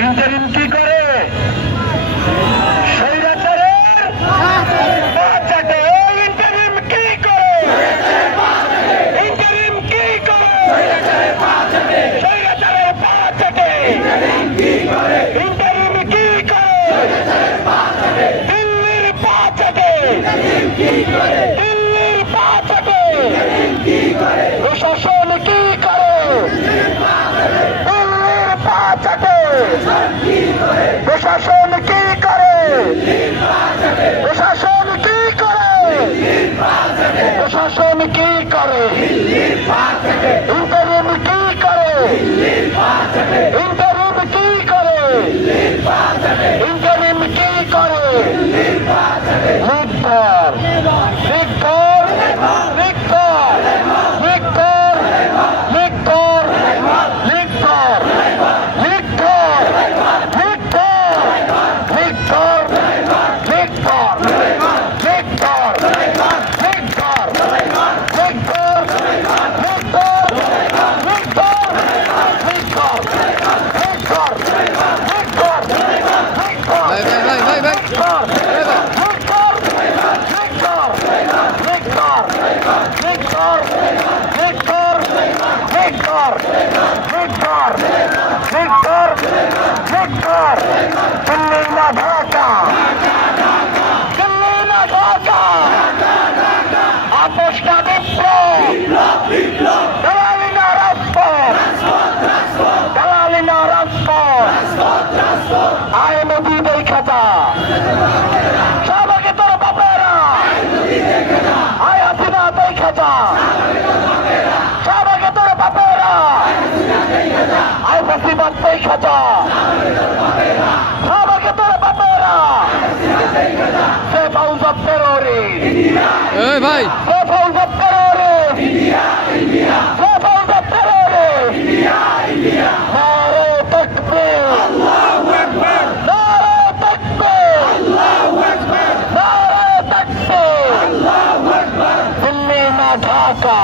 Interim কি করে? স্বৈরাচারের পা চাটে। ইন্টারিম কি করে? ইন্টারিম কি করে? স্বৈরাচারের পা চাটে। ইন্টারিম কি করে? দিল্লির পা চাটে। দিল্লির পা চাটে। প্রশাসন কি করে? দিল্লির পা চাটে। প্রশাসন কি করে? প্রশাসন কি করে? প্রশাসন কি করে? ইন্টারিম কি করে? ইন্টারিম কি করে? ইন্টারিম কি করে? Leader leader leader leader leader leader leader Delhi না ঢাকা, দিল্লি না ঢাকা, আপোষ না বিপ্লব, দালালি না রাজপথ, দালালি না রাজপথ, আয় মোদি দেখা যা, সবাইকে তোর বাপেরা, আয় হাসিনা দেখা যা, সবাইকে তোর বাপেরা, আয় ফাঁসিবাদ দেখা যা, সবাইকে তোর বাপেরা, সে ফাউজ অফ টেররিস্ট, ভাই সে ফাউজ অফ টেররিস্ট, সে ফাউজ অফ টেররিস্ট, নারে তাকবীর, আল্লাহু আকবার, নারে তাকবীর, আল্লাহু আকবার, নারে তাকবীর, আল্লাহু আকবার, দিল্লি না ঢাকা।